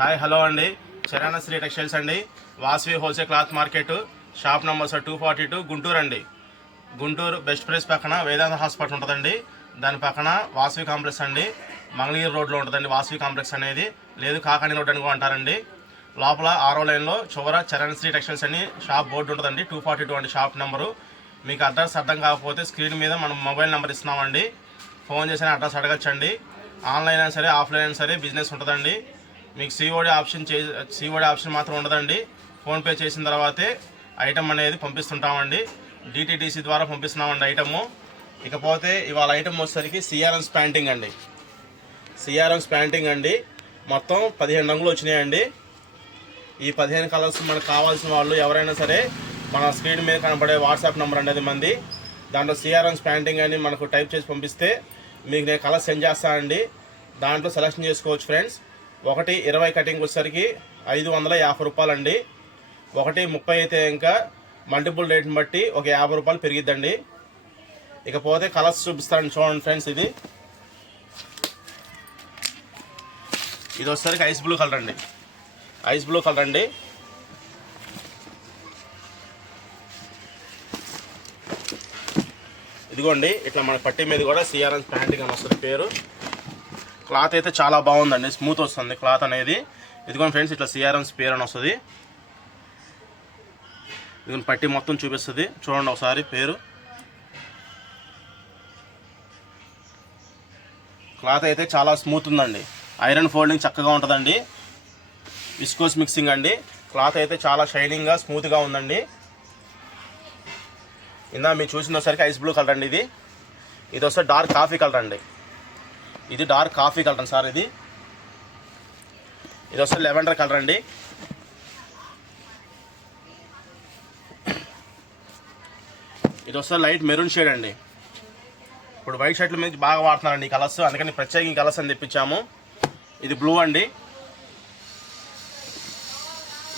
Hi hello అండి. Charan Shri textiles అండి. Vasavi wholesale cloth market, shop number 242 Guntur అండి. గుంటూరు బెస్ట్ ప్రైస్ పక్కన వేదాంత హాస్పిటల్ ఉంటుందండి. దాని పక్కన వాసవి కాంప్లెక్స్ అండి. మంగళగిరి రోడ్లో ఉంటుందండి వాసవి కాంప్లెక్స్ అనేది. లేదు కాకాని రోడ్ అని కూడా అంటారండి. లోపల 6వ లైన్లో చివర చరణ్ శ్రీ టెక్స్టైల్స్ అని షాప్ బోర్డు ఉంటుందండి. 242 అండి షాప్ నెంబరు. మీకు అడ్రస్ అర్థం కాకపోతే స్క్రీన్ మీద మనం మొబైల్ నెంబర్ ఇస్తున్నామండి. ఫోన్ చేసిన అడ్రస్ అడగచ్చండి. ఆన్లైన్ అయినా సరే ఆఫ్లైన్ అయినా సరే బిజినెస్ ఉంటుందండి. మీకు సిఓడి ఆప్షన్ మాత్రం ఉండదండి. ఫోన్పే చేసిన తర్వాతే ఐటమ్ అనేది పంపిస్తుంటామండి. డిటిడిసి ద్వారా పంపిస్తున్నామండి ఐటము. ఇకపోతే ఇవాళ ఐటమ్ వచ్చేసరికి సిఆర్ఎన్స్ ప్యాంటింగ్ అండి. సిఆర్ఎన్స్ ప్యాంటింగ్ అండి. మొత్తం 15 రంగులు వచ్చినాయండి. ఈ 15 కలర్స్ మనకు కావాల్సిన వాళ్ళు ఎవరైనా సరే మన స్క్రీన్ మీద కనబడే వాట్సాప్ నెంబర్ అండి, అది మంది. దాంట్లో సిఆర్ఎన్స్ ప్యాంటింగ్ అని మనకు టైప్ చేసి పంపిస్తే మీకు నేను కలర్ సెండ్ చేస్తానండి. దాంట్లో సెలెక్షన్ చేసుకోవచ్చు ఫ్రెండ్స్. 1:20 కటింగ్ వచ్చేసరికి 550 రూపాయలండి. 1:30 అయితే ఇంకా మల్టిపుల్ రేట్ని బట్టి ఒక 50 రూపాయలు పెరిగిద్దండి. ఇకపోతే కలర్స్ చూపిస్తాను చూడండి ఫ్రెండ్స్. ఇది వచ్చేసరికి ఐస్ బ్లూ కలర్ అండి. ఐస్ బ్లూ కలర్ అండి. ఇదిగోండి ఇట్లా మన పట్టీ మీద కూడా సిఆర్ఎన్స్ ప్యాంటింగ్ అని వస్తుంది పేరు. క్లాత్ అయితే చాలా బాగుందండి, స్మూత్ వస్తుంది క్లాత్ అనేది. ఇదిగోండి ఫ్రెండ్స్, ఇట్లా సిఆర్ఎన్స్ పేరు అని వస్తుంది. ఇదిగోండి పట్టీ మొత్తం చూపిస్తుంది చూడండి ఒకసారి పేరు. క్లాత్ అయితే చాలా స్మూత్ ఉందండి. ఐరన్ ఫోల్డింగ్ చక్కగా ఉంటుందండి. విస్కోస్ మిక్సింగ్ అండి. క్లాత్ అయితే చాలా షైనింగ్గా స్మూత్గా ఉందండి. ఇందా మీరు చూసినసరికి ఐస్ బ్లూ కలర్ అండి. ఇది వస్తే డార్క్ కాఫీ కలర్ అండి. ఇది డార్క్ కాఫీ కలర్ అండి సార్. ఇది వస్తే లెవెండర్ కలర్ అండి. ఇది వస్తే లైట్ మెరూన్ షేడ్ అండి. ఇప్పుడు వైట్ షర్ట్ల మీద బాగా వాడుతున్నారండి ఈ కలర్స్, అందుకని ప్రత్యేకంగా ఈ కలర్స్ అని తెప్పించాము. ఇది బ్లూ అండి.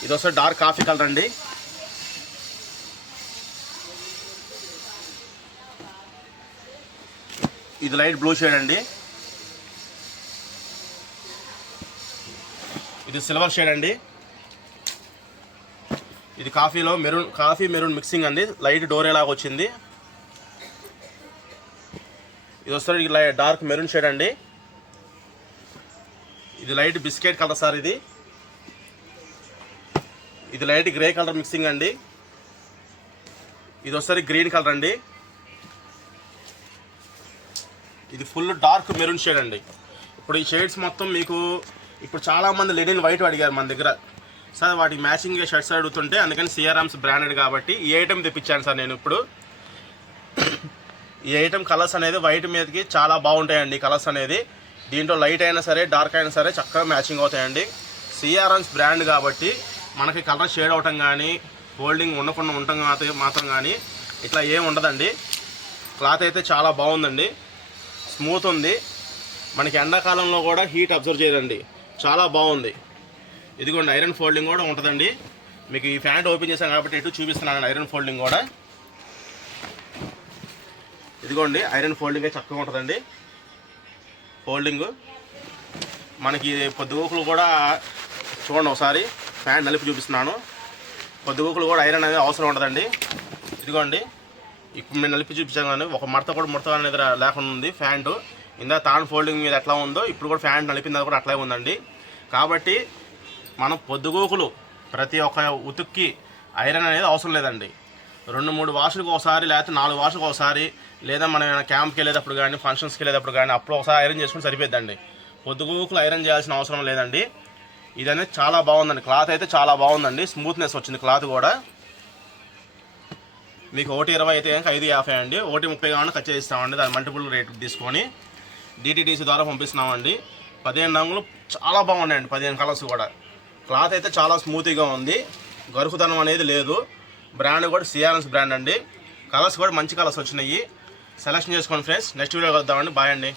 ఇది వస్తే డార్క్ కాఫీ కలర్ అండి. ఇది లైట్ బ్లూ షేడ్ అండి. ఇది సిల్వర్ షేడ్ అండి. ఇది కాఫీ మెరూన్ మిక్సింగ్ అండి. లైట్ డోరే లాగా వచ్చింది. ఇది వస్తే డార్క్ మెరూన్ షేడ్ అండి. ఇది లైట్ బిస్కెట్ కలర్ సార్. ఇది లైట్ గ్రే కలర్ మిక్సింగ్ అండి. ఇది వస్తే గ్రీన్ కలర్ అండి. ఇది ఫుల్ డార్క్ మెరూన్ షేడ్ అండి. ఇప్పుడు ఈ షేడ్స్ మొత్తం మీకు ఇప్పుడు చాలామంది లెనిన్ వైట్ అడిగారు మన దగ్గర సార్. వాటికి మ్యాచింగ్గా షర్ట్స్ అడుగుతుంటే అందుకని సిఆర్ఎమ్స్ బ్రాండెడ్ కాబట్టి ఈ ఐటమ్ తెప్పించాను సార్ నేను. ఇప్పుడు ఈ ఐటమ్ కలర్స్ అనేది వైట్ మీదకి చాలా బాగుంటాయండి. కలర్స్ అనేది దీంట్లో లైట్ అయినా సరే డార్క్ అయినా సరే చక్కగా మ్యాచింగ్ అవుతాయండి. సిఆర్ఎమ్స్ బ్రాండ్ కాబట్టి మనకి కలర్ షేడ్ అవటం కానీ ఫోల్డింగ్ ఉండకుండా ఉండటం మాత్రం కానీ ఇట్లా ఏం ఉండదండి. క్లాత్ అయితే చాలా బాగుందండి, స్మూత్ ఉంది. మనకి ఎండాకాలంలో కూడా హీట్ అబ్జర్వ్ చేయదండి, చాలా బాగుంది. ఇదిగోండి ఐరన్ ఫోల్డింగ్ కూడా ఉంటుందండి. మీకు ఈ ప్యాంట్ ఓపెన్ చేశాను కాబట్టి ఎటు చూపిస్తున్నాను ఐరన్ ఫోల్డింగ్ కూడా. ఇదిగోండి ఐరన్ ఫోల్డింగ్ చక్కగా ఉంటుందండి. ఫోల్డింగ్ మనకి పొద్దుగోకులు కూడా చూడండి ఒకసారి. ప్యాంట్ నలిపి చూపిస్తున్నాను. పొద్దుగోకులు కూడా ఐరన్ అనేది అవసరం ఉండదండి. ఇదిగోండి ఇప్పుడు నేను నలిపి చూపించాను కానీ ఒక ముడత అనేది లేకుండా ఉంది ప్యాంటు. ఇందా తాన్ ఫోల్డింగ్ మీద ఎట్లా ఉందో ఇప్పుడు కూడా ప్యాంట్ నలిపిన కూడా అట్లాగే ఉందండి. కాబట్టి మనం పొద్దుగోకులు ప్రతి ఒక్క ఉతుక్కి ఐరన్ అనేది అవసరం లేదండి. 2-3 వాషులకు ఒకసారి లేకపోతే 4 వాషులకు ఒకసారి, లేదా మనం క్యాంప్కి వెళ్ళేటప్పుడు కానీ ఫంక్షన్స్కి వెళ్ళేటప్పుడు కానీ అప్పుడు ఒకసారి ఐరన్ చేసుకుని సరిపోద్దండి. పొద్దుగోకులు ఐరన్ చేయాల్సిన అవసరం లేదండి. ఇది అనేది చాలా బాగుందండి. క్లాత్ అయితే చాలా బాగుందండి, స్మూత్నెస్ వచ్చింది క్లాత్ కూడా. మీకు 1:20 అయితే కనుక 550 అండి. 1:30 కావాలని ఖర్చు చేస్తామండి. దాని మల్టిపుల్ రేట్ తీసుకొని డిటిడిసి ద్వారా పంపిస్తున్నామండి. 15 రంగులు చాలా బాగున్నాయండి, 15 కలర్స్ కూడా. క్లాత్ అయితే చాలా స్మూత్గా ఉంది, గరుకుదనం అనేది లేదు. బ్రాండ్ కూడా సిఆర్ఎన్స్ బ్రాండ్ అండి. కలర్స్ కూడా మంచి కలర్స్ వచ్చినాయి. సెలెక్షన్ చేసుకోండి ఫ్రెండ్స్. నెక్స్ట్ వీడియో కలుద్దామండి. బాయ్ అండి.